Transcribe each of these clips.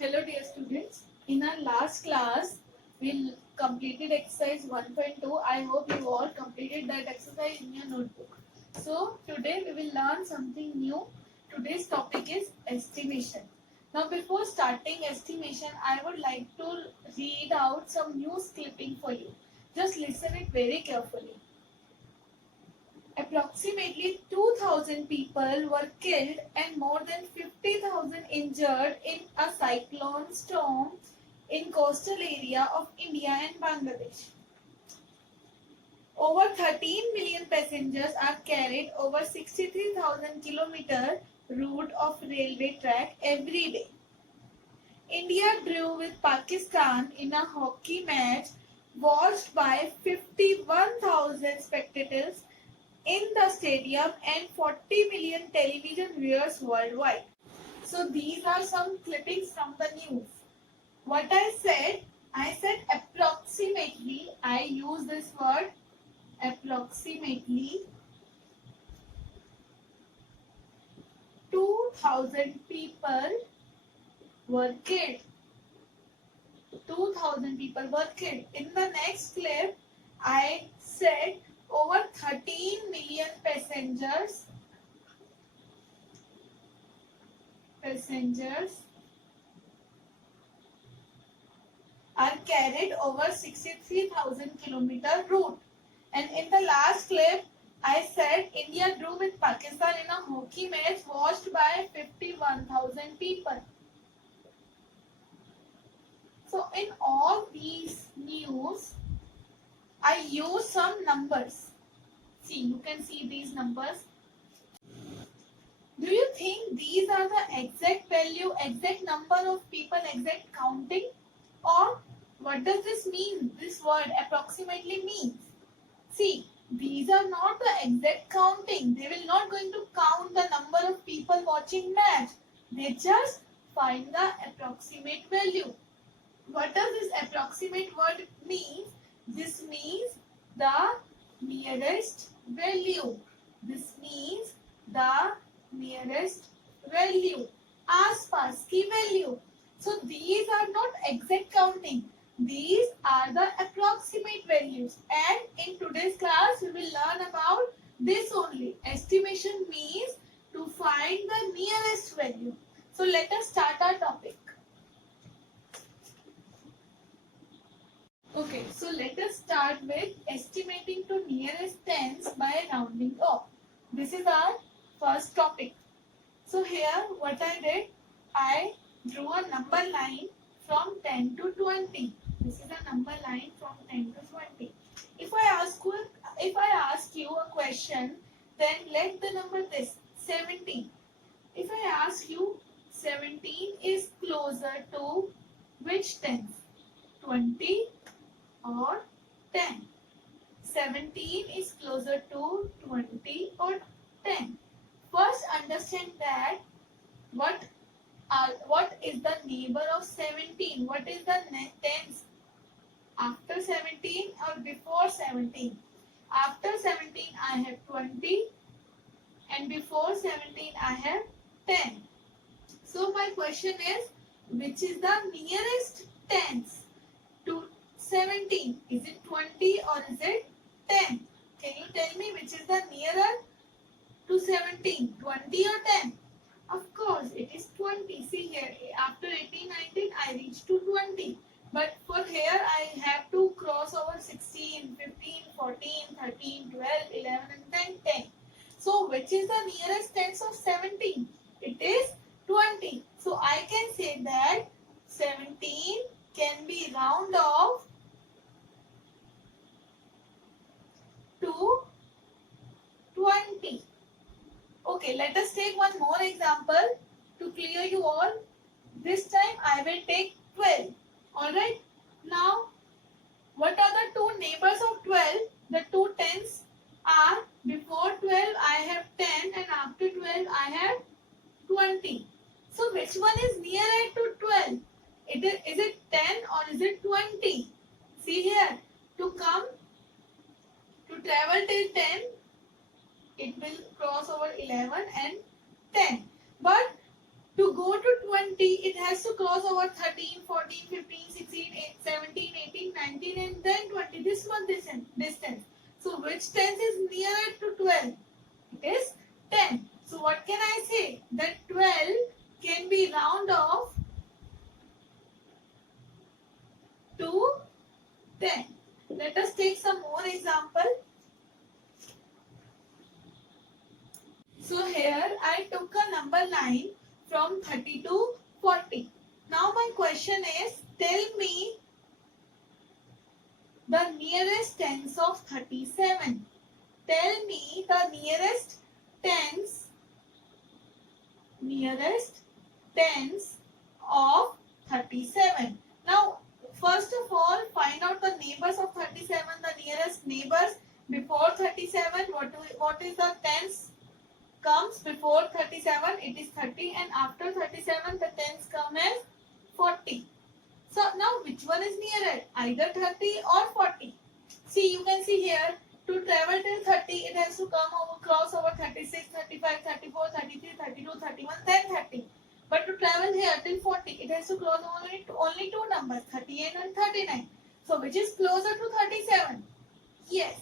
Hello dear students. In our last class, we completed exercise 1.2. I hope you all completed that exercise in your notebook. So today we will learn something new. Today's topic is estimation. Now before starting estimation, I would like to read out some news clipping for you. Just listen it very carefully. Approximately 2,000 people were killed and more than 50,000 injured in a cyclone storm in coastal area of India and Bangladesh. Over 13 million passengers are carried over 63,000 kilometer route of railway track every day. India drew with Pakistan in a hockey match watched by 51,000 spectators in the stadium and 40 million television viewers worldwide. So these are some clippings from the news. What I said approximately, I use this word approximately 2,000 people were killed. 2,000 people were killed. In the next clip, I said over 13 million passengers are carried over 63,000 kilometer route. And in the last clip, I said India drew with Pakistan in a hockey match watched by 51,000 people. So in all these news, I use some numbers. See, you can see these numbers. Do you think these are the exact value, exact number of people, exact counting? Or what does this mean? This word approximately means. See, these are not the exact counting. They will not going to count the number of people watching match. They just find the approximate value. What does this approximate word mean? This means the nearest value. This means the nearest value. आसपास की value. So these are not exact counting. These are the approximate values. And in today's class, we will learn about this only. Estimation means to find the nearest value. So let us start our topic. Okay, so let us start with estimating to nearest tens by rounding off. This is our first topic. So here what I did, I drew a number line from 10 to 20. This is a number line from 10 to 20. If I ask you a question, then let the number this 17. If I ask you 17 is closer to which tens? 20 or 10? 17 is closer to 20 or 10. First understand that what is the neighbor of 17? What is the tens? After 17 or before 17? After 17 I have 20 and before 17 I have 10. So my question is, which is the nearest tens to 17? Is it 20 or is it 10? Can you tell me which is the nearer to 17? 20 or 10? Of course, it is 20. See here, after 18, 19, I reach to 20. But for here, I have to cross over 16, 15, 14, 13, 12, 11 and then 10. So, which is the nearest tens of 17? It is 20. So, I can say that 17 can be round off to 20. Okay, let us take one more example to clear you all. This time I will take 12. Alright. Now, what are the two neighbors of 12? The two tens are before 12 I have 10 and after 12 I have 20. So, which one is nearer to 12? Is it 10 or is it 20? See here, to travel till 10, it will cross over 11 and 10. But To go to 20, it has to cross over 13, 14, 15, 16, 17, 18, 19 and then 20. This much distance. So which tens is nearer to 12? It is 10. So what can I say? That 12 can be round off to 10. Let us take some more example. So here I took a number line from 30 to 40. Now my question is, tell me the nearest tens of 37. Tell me the nearest tens of 37. Now first of all, find out the neighbors of 37, the nearest neighbors before 37. What is the tens comes before 37? It is 30, and after 37 the tens come as 40. So now which one is nearer? Either 30 or 40. See, you can see here, to travel till 30 it has to cross over 36, 35, 34, 33, 32, 31, then 30. But to travel here till 40 it has to cross only two numbers, 38 and 39. So which is closer to 37? Yes,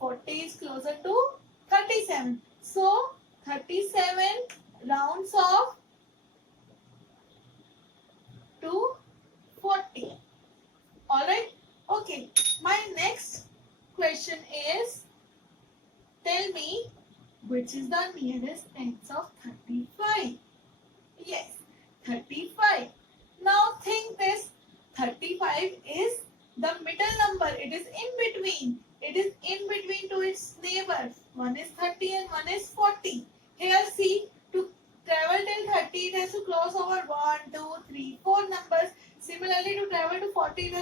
40 is closer to 37. So 37 rounds off to 40. Alright. Okay. My next question is, tell me which is the nearest tens of 35. Yes, 35. Now think this, 35 is the middle number. It is in between. It is in between to its neighbors. One is 30 and one is 40. Here see, to travel till 30 it has to cross over 1, 2, 3, 4 numbers. Similarly, to travel to 40 it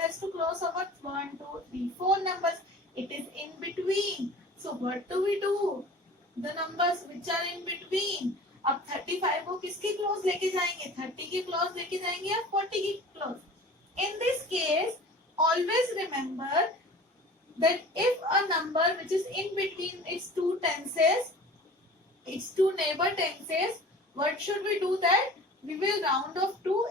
has to cross over 1, 2, 3, 4 numbers. It is in between. So what do we do? The numbers which are in between. अब 35 को किसके close लेके जाएंगे? 30 के close लेके जाएंगे या 40 के close? In this case, always remember that if a number which is in between its two tenses, its two neighbor tenses, what should we do? That we will round off to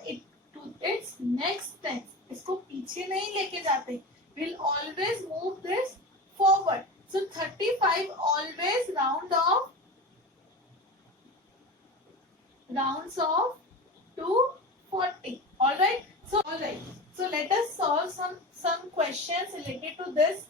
its next tense. इसको पीछे नहीं लेके जाते. We'll always move this forward. So 35 always rounds off to 40. Alright. So let us solve some questions related to this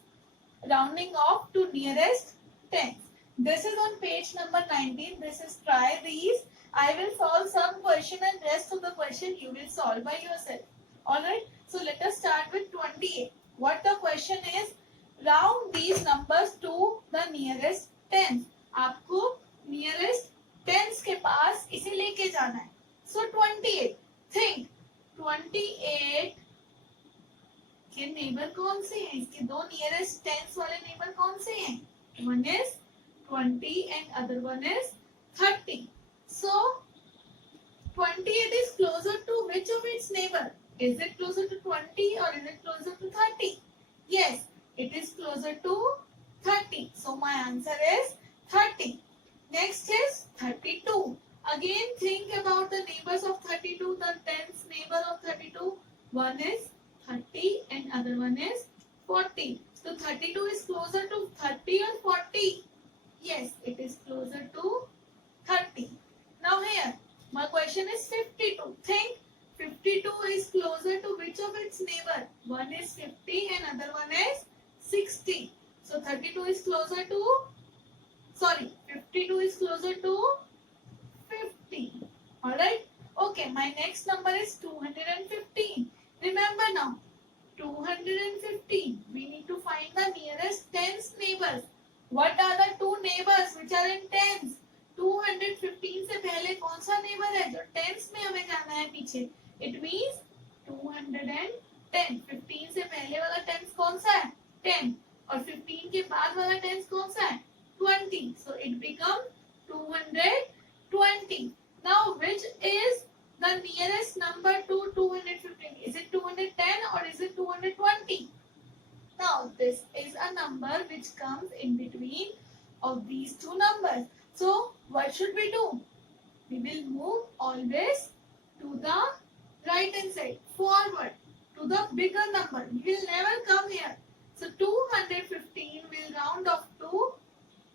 rounding off to nearest tens. This is on page number 19. This is try these. I will solve some question and rest of the question you will solve by yourself. Alright. So let us start with 28. What the question is? Round these numbers to the nearest tens. आपको nearest tens के पास इसे लेके जाना है. So 28. Think 28 के neighbour कौन से हैं? इसके दो नियरेस्ट टेंस वाले नेबर कौन से हैं? One is 20 and other one is 30. So 28 is closer to which of its neighbor? Is it closer to 20 or is it closer to 30? Yes, it is closer to 30. So my answer is 30. Next is 32. Again think about the neighbors of 32, the tens neighbor of 32. One is 30 and other one is 40. So 32 is closer to 30 or 40? Yes, it is closer to 30. Now here, my question is 52. Think 52 is closer to which of its neighbor? One is 50 and other one is 60. So 52 is closer to, 52 is closer to 50. Alright. Okay, my next number is 215. Remember now, 215. We need to find the nearest tens neighbors. What are the two neighbors which are in tens? 215 से पहले कौन सा neighbor है जो tens में हमें जाना है पीछे? It means 210. 15 से पहले वाला tens कौन सा है? 10. और 15 के बाद वाला tens कौन सा है? 20. So it becomes 220. Now which is the nearest number to 215? Is it 210 or is it 220? Now this is a number which comes in between of these two numbers. So what should we do? We will move always to the right hand side, forward to the bigger number. We will never come here. So 215 will round off to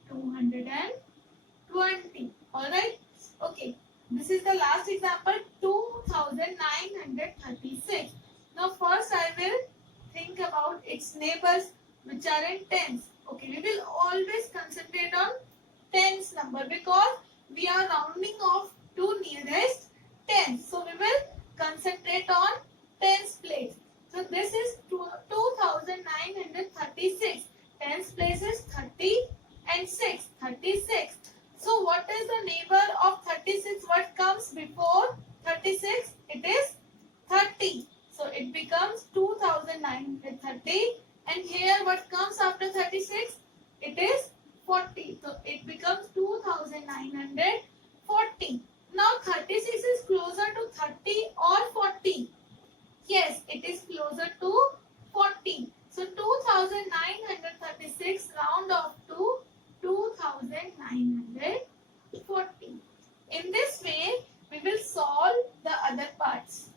220. Alright? Okay. This is the last example, 2936. Now first I will think about its neighbors which are in tens. Okay, we will always concentrate on tens number because we are rounding off to nearest tens. So we will concentrate on tens place. So this is 2936. Tens place is 30 and 6. 36. So what is the neighbor of 36? What comes before 36? It is 30. So it becomes 2930. And here what comes after 36? It is 40. So it becomes 2940. Now 36 is closer to 30 or 40. Yes, it is closer to 40. So 2936 round off to 2940. In this way, we will solve the other parts.